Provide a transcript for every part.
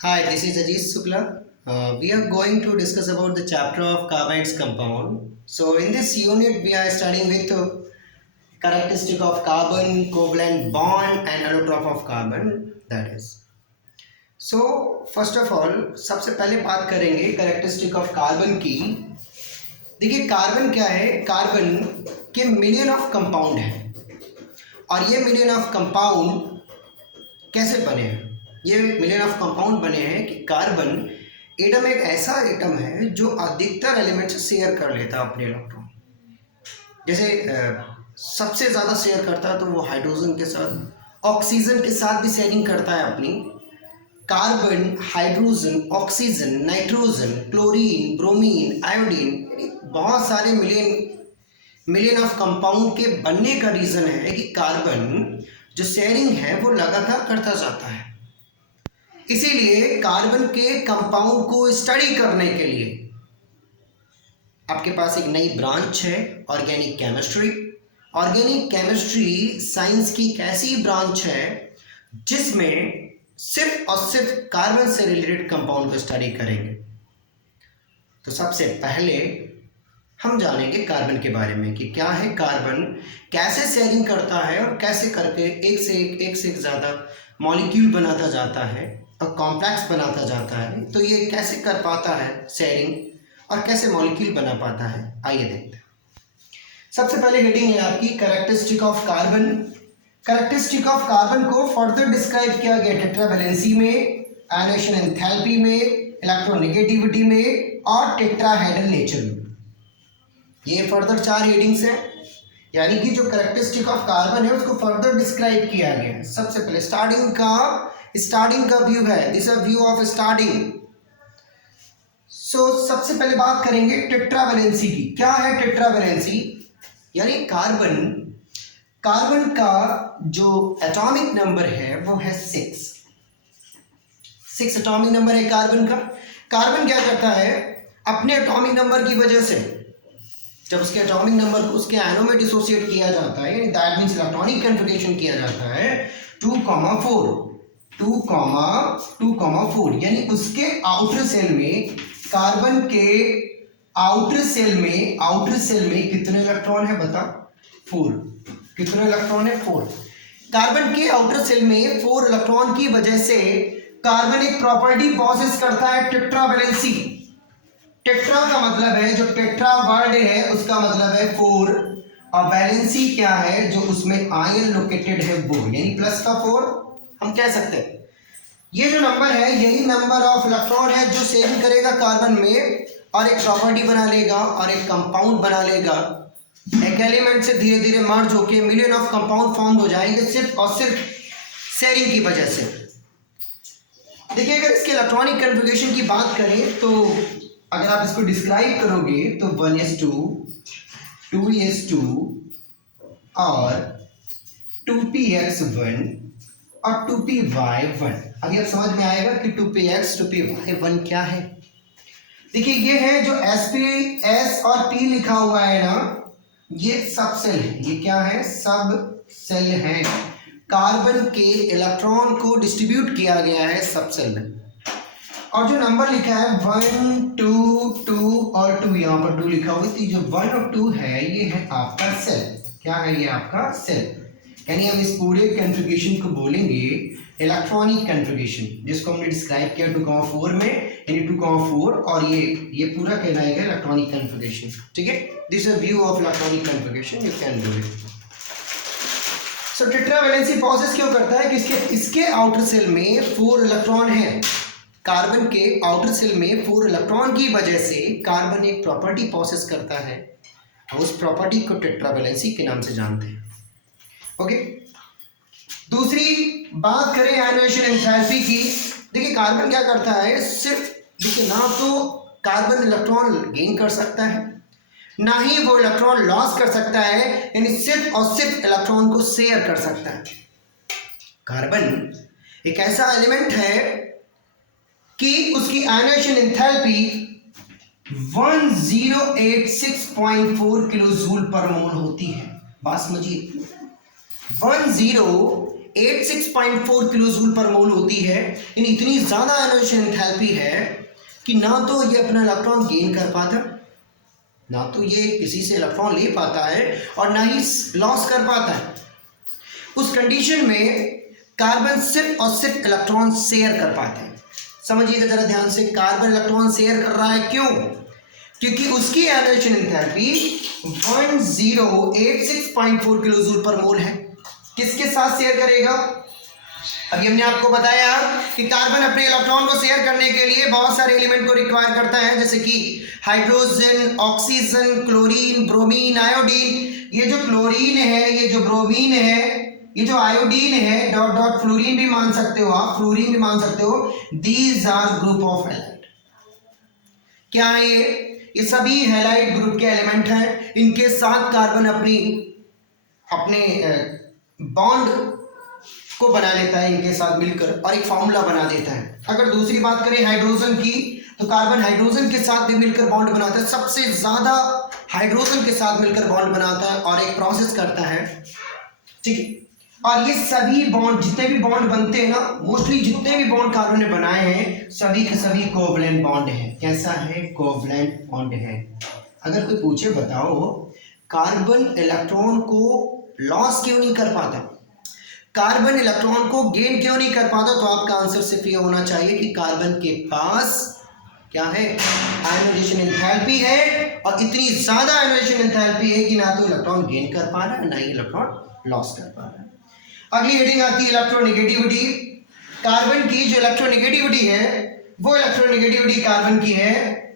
Hi, this is Ajit Sukla. We are going to discuss about the chapter of carbides compound. So in this unit, we are studying with characteristic of carbon, covalent bond and allotrope of carbon. That is. So first of all, सबसे पहले बात करेंगे characteristic of carbon की. देखिए carbon क्या है? Carbon के million of compound है और ये मिलियन ऑफ कंपाउंड कैसे बने हैं? ये मिलियन ऑफ कंपाउंड बने हैं कि कार्बन एटम एक ऐसा एटम है जो अधिकतर एलिमेंट से शेयर कर लेता है अपने इलेक्ट्रॉन. जैसे सबसे ज़्यादा शेयर करता है तो वो हाइड्रोजन के साथ, ऑक्सीजन के साथ भी शेयरिंग करता है अपनी. Carbon, hydrogen, oxygen, nitrogen, chlorine, bromine, iodine, बहुत सारे मिलियन ऑफ कंपाउंड के बनने का रीज़न है कि कार्बन जो शेयरिंग है वो लगातार करता जाता है. इसीलिए कार्बन के कंपाउंड को स्टडी करने के लिए आपके पास एक नई ब्रांच है organic chemistry. Organic chemistry science की एक ऐसी ब्रांच है जिसमें सिर्फ और सिर्फ कार्बन से रिलेटेड कंपाउंड को स्टडी करेंगे. तो सबसे पहले हम जानेंगे कार्बन के बारे में कि क्या है कार्बन, कैसे शेयरिंग करता है और कैसे करके एक से एक ज़्यादा मॉलिक्यूल बनाता जाता है और कॉम्प्लेक्स बनाता जाता है. तो ये कैसे कर पाता है शेयरिंग और कैसे मॉलिक्यूल बना पाता है, आइए देखते हैं. सबसे पहले हेडिंग है आपकी characteristic of carbon. Characteristic of carbon को फर्दर डिस्क्राइब किया गया टेट्रावैलेंसी में, आयनेशन एंथैल्पी में, इलेक्ट्रोनेगेटिविटी में और टेट्राहेड्रल नेचर में. ये फर्दर 4 हेडिंग्स हैं, यानी कि जो कैरेक्टरिस्टिक ऑफ कार्बन है उसको फर्दर डिस्क्राइब किया गया है. सबसे पहले स्टार्टिंग का व्यू है, this is view of starting. So सबसे पहले बात करेंगे टेट्रावैलेंसी की. क्या है टेट्रावैलेंसी? यानी कार्बन का जो एटॉमिक नंबर है वो है 6 एटॉमिक नंबर है कार्बन का. कार्बन क्या करता है अपने एटॉमिक नंबर की वजह से, जब उसके एटॉमिक नंबर को उसके आयनों में डिसोसिएट किया जाता है, यानी दैट मींस इलेक्ट्रॉनिक कन्फिगरेशन किया जाता है 2,4, यानी उसके आउटर सेल में, कार्बन के आउटर सेल में कितने इलेक्ट्रॉन है बता? 4. कितने इलेक्ट्रॉन है? 4. कार्बन के आउटर सेल में 4 इलेक्ट्रॉन की वजह से कार्बन एक प्रॉपर्टी पॉसेस करता है टेट्रावैलेंसी. टेट्रा का मतलब है, जो टेट्रा वर्ड है उसका मतलब है 4 और वैलेंसी क्या है, जो उसमें आयन लोकेटेड है वो, यानी प्लस का 4 हम कह सकते हैं. ये जो नंबर है यही नंबर ऑफ इलेक्ट्रॉन है जो शेयरिंग करेगा कार्बन में और एक प्रॉपर्टी बना लेगा और एक कंपाउंड बना लेगा. एक एलिमेंट से धीरे धीरे मर्ज होकर मिलियन ऑफ कंपाउंड फॉर्म हो जाएंगे सिर्फ और सिर्फ शेयरिंग की वजह से. देखिए अगर इसके इलेक्ट्रॉनिक कन्फिगरेशन की बात करें तो अगर आप इसको डिस्क्राइब करोगे तो 1s2, 2s2 और 2px1 और 2py1. अभी अब समझ में आएगा कि 2px 2py1 क्या है. देखिए ये है जो s और p लिखा हुआ है ना, ये सब सेल है. ये क्या है? सब सेल है. कार्बन के इलेक्ट्रॉन को डिस्ट्रीब्यूट किया गया है सब सेल में. और जो नंबर लिखा है 1, 2 और 2, यहाँ पर 2 लिखा हुआ है, तो जो 1 और 2 है ये है आपका सेल. क्या है? ये आपका सेल. यानी हम इस पूरे कन्फिगरेशन को बोलेंगे इलेक्ट्रॉनिक कन्फिगरेशन, जिसको हमने डिस्क्राइब किया 2,4 में, यानी 2,4 और ये पूरा कहलाएगा इलेक्ट्रॉनिक कन्फिगरेशन. ठीक है, this is view of electronic configuration, you can do it. So tetravalency process क्यों करता है कि इसके आउटर सेल में 4 इलेक्ट्रॉन है. कार्बन के आउटर सेल में 4 इलेक्ट्रॉन की वजह से कार्बन एक प्रॉपर्टी प्रोसेस करता है और उस प्रॉपर्टी को टेट्रावैलेंसी के नाम से जानते हैं. ओके, दूसरी बात करें आयनेशन एंथैल्पी की. देखिए कार्बन क्या करता है, सिर्फ देखिए ना तो कार्बन इलेक्ट्रॉन गेन कर सकता है, ना ही वो इलेक्ट्रॉन लॉस कर सकता है, यानी सिर्फ और सिर्फ इलेक्ट्रॉन को शेयर कर सकता है. कार्बन एक ऐसा एलिमेंट है कि उसकी आयनेशन एंथैल्पी 1086.4 किलो जूल पर मोल होती है. बात समझिए, 1086.4 86.4 किलोजूल पर मोल होती है। यानी इतनी ज़्यादा आयोनाइजेशन एंथैल्पी है कि ना तो ये अपना इलेक्ट्रॉन गेन कर पाता, ना तो ये किसी से इलेक्ट्रॉन ले पाता है और ना ही लॉस कर पाता है। उस कंडीशन में कार्बन सिर्फ और सिर्फ इलेक्ट्रॉन शेयर कर पाता है। समझिएगा जरा ध्यान से, कार्बन इलेक्ट्रॉन शेयर कर रहा है, क्यों? क्योंकि उसकी आयोनाइजेशन एंथैल्पी 1086.4 किलोजूल पर मोल है। किसके साथ शेयर करेगा? अभी हमने आपको बताया कि कार्बन अपने इलेक्ट्रॉन को शेयर करने के लिए बहुत सारे एलिमेंट को रिक्वायर करता है, जैसे कि hydrogen, oxygen, chlorine, bromine, iodine. ये जो क्लोरीन है, ये जो ब्रोमीन है, ये जो आयोडीन है, डॉट डॉट फ्लोरीन भी मान सकते हो आप, फ्लोरीन भी मान सकते हो। These are group of halide. क्या है ये सभी हैलाइड ग्रुप के एलिमेंट हैं। इनके साथ कार्बन अपने बॉन्ड को बना लेता है इनके साथ मिलकर और एक फॉर्मूला बना देता है। अगर दूसरी बात करें हाइड्रोजन की, तो कार्बन हाइड्रोजन के साथ भी मिलकर बॉन्ड बनाता है, सबसे ज्यादा हाइड्रोजन के साथ मिलकर बॉन्ड बनाता है और एक प्रोसेस करता है, ठीक है। और ये सभी बॉन्ड, जितने भी बॉन्ड बनते हैं ना, मोस्टली जितने भी बॉन्ड कार्बन ने बनाए हैं सभी के सभी कोवलेंट बॉन्ड है। कैसा है? कोवलेंट बॉन्ड है। अगर कोई पूछे बताओ कार्बन इलेक्ट्रॉन को लॉस क्यों नहीं कर पाता, कार्बन इलेक्ट्रॉन को गेन क्यों नहीं कर पाता, तो आपका आंसर सिर्फ ये होना चाहिए कि कार्बन के पास क्या है? आयोनाइजेशन एंथैल्पी है, और इतनी ज्यादा आयोनाइजेशन एंथैल्पी है कि ना तो इलेक्ट्रॉन गेन कर पा रहा है ना ही इलेक्ट्रॉन लॉस कर पा रहा है। अगली हेडिंग आती है इलेक्ट्रोनेगेटिविटी। कार्बन की जो इलेक्ट्रोनेगेटिविटी है वो इलेक्ट्रोनेगेटिविटी कार्बन की है।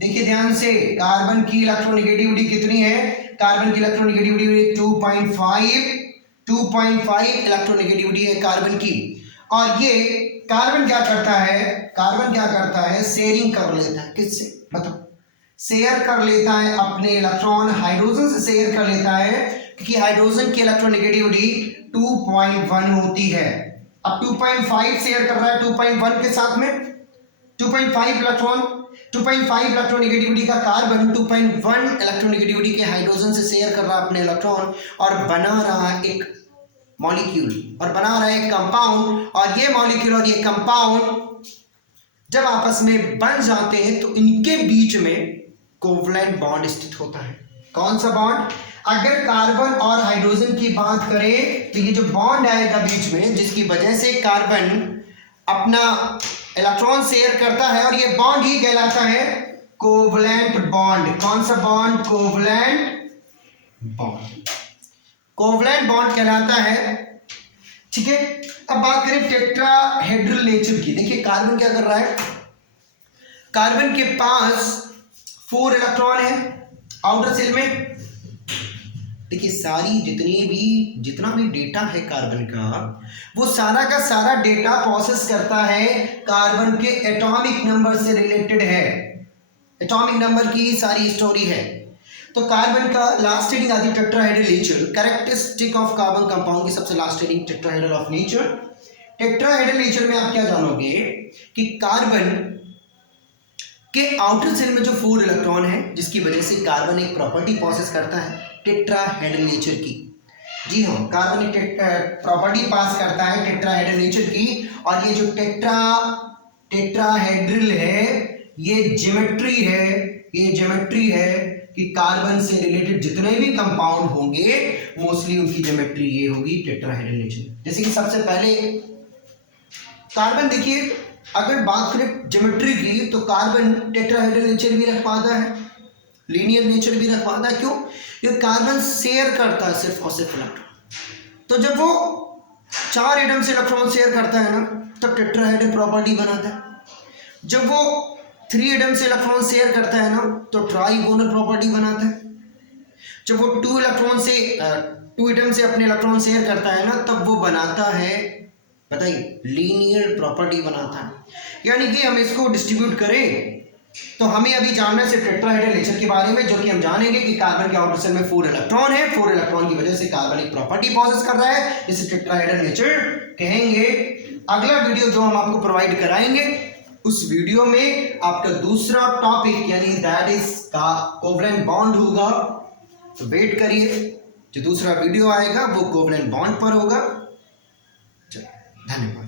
देखिए ध्यान से, कार्बन की इलेक्ट्रोनेगेटिविटी कितनी है? कार्बन की इलेक्ट्रोनेगेटिविटी 2.5 इलेक्ट्रोनेगेटिविटी है कार्बन की। और ये कार्बन क्या करता है? कार्बन क्या करता है? शेयरिंग कर लेता है। किससे? मतलब शेयर कर लेता है अपने इलेक्ट्रॉन, हाइड्रोजन से शेयर कर लेता है, क्योंकि हाइड्रोजन की इलेक्ट्रोनेगेटिविटी 2.1 होती है। अब 2.5 शेयर कर रहा है 2.1 के साथ में, 2.5 इलेक्ट्रोनेगेटिविटी का कार्बन 2.1 इलेक्ट्रोनेगेटिविटी के हाइड्रोजन से शेयर कर रहा है अपने इलेक्ट्रॉन और बना रहा है एक मॉलिक्यूल और बना रहा है एक कंपाउंड। और ये मॉलिक्यूल और ये कंपाउंड जब आपस में बन जाते हैं तो इनके बीच में कोवलेंट बॉन्ड स्थित होता है। कौन सा बॉन्ड? अगर कार्बन और हाइड्रोजन की बात करें तो ये जो बॉन्ड आएगा बीच में, जिसकी वजह से कार्बन अपना इलेक्ट्रॉन शेयर करता है, और ये बॉन्ड ही कहलाता है कोवलेंट बॉन्ड। कौन सा bond? Covalent bond. Covalent bond कहलाता है, ठीक है। अब बात करें टेट्राहेड्रल नेचर की। देखिए कार्बन क्या कर रहा है? कार्बन के पास 4 इलेक्ट्रॉन है आउटर सेल में। देखिए जितना भी डेटा है कार्बन का, वो सारा का सारा डेटा प्रोसेस करता है कार्बन के एटॉमिक नंबर से रिलेटेड है। एटॉमिक नंबर की सारी स्टोरी है। तो कार्बन का लास्ट हेडिंग आती है tetrahedral nature. Characteristic of carbon compound की सबसे last heading tetrahedral of nature. Tetrahedral nature में आप क्या जानोगे कि कार्बन के आउटर सेल में जो 4 इलेक्ट्रॉन है, जिसकी वजह से कार्बन एक प्रॉपर्टी प्रोसेस करता है टेट्राहेड्रल नेचर की। जी हाँ, कार्बन एक प्रॉपर्टी पास करता है टेट्राहेड्रल नेचर की। और ये जो टेट्राहेड्रल है, ये ज्योमेट्री है कि कार्बन से रिलेटेड जितने भी कंपाउंड होंगे मोस्टली उनकी ज्योमेट्री ये होगी टेट्राहेड्रल नेचर। जैसे कि सबसे पहले कार्बन, देखिए अगर बात करें ज्योमेट्री की तो कार्बन टेट्राहेड्रल नेचर भी रख पाता है, लीनियर नेचर भी रख पाता है। क्यों? क्योंकि कार्बन शेयर करता है सिर्फ और सिर्फ इलेक्ट्रॉन। तो जब वो 4 एटम से इलेक्ट्रॉन शेयर करता है ना, तब टेट्राहेड्रल प्रॉपर्टी बनाता है। जब वो 3 एटम से इलेक्ट्रॉन शेयर करता है ना, तो ट्राइगोनल प्रॉपर्टी बनाता है। जब वो 2 एटम से अपने इलेक्ट्रॉन शेयर करता है ना, तब वो बनाता है, बताइए, लीनियर प्रॉपर्टी बनाता है। यानी कि हम इसको डिस्ट्रीब्यूट करें तो हमें अभी जानना है सिर्फ टेट्राहेड्रल नेचर के बारे में, जो कि हम जानेंगे कि कार्बन के आउटर सेल में 4 इलेक्ट्रॉन है। 4 इलेक्ट्रॉन की वजह से कार्बन एक प्रॉपर्टी प्रोसेस कर रहा है, जिसे टेट्राहेड्रल नेचर कहेंगे। अगला वीडियो जो हम आपको प्रोवाइड कराएंगे, उस वीडियो में आपका दूसरा टॉपिक यानी दैट इज का कोवलेंट बॉन्ड होगा। तो वेट करिए, जो दूसरा वीडियो आएगा वो कोवलेंट बॉन्ड पर होगा। चलिए। धन्यवाद।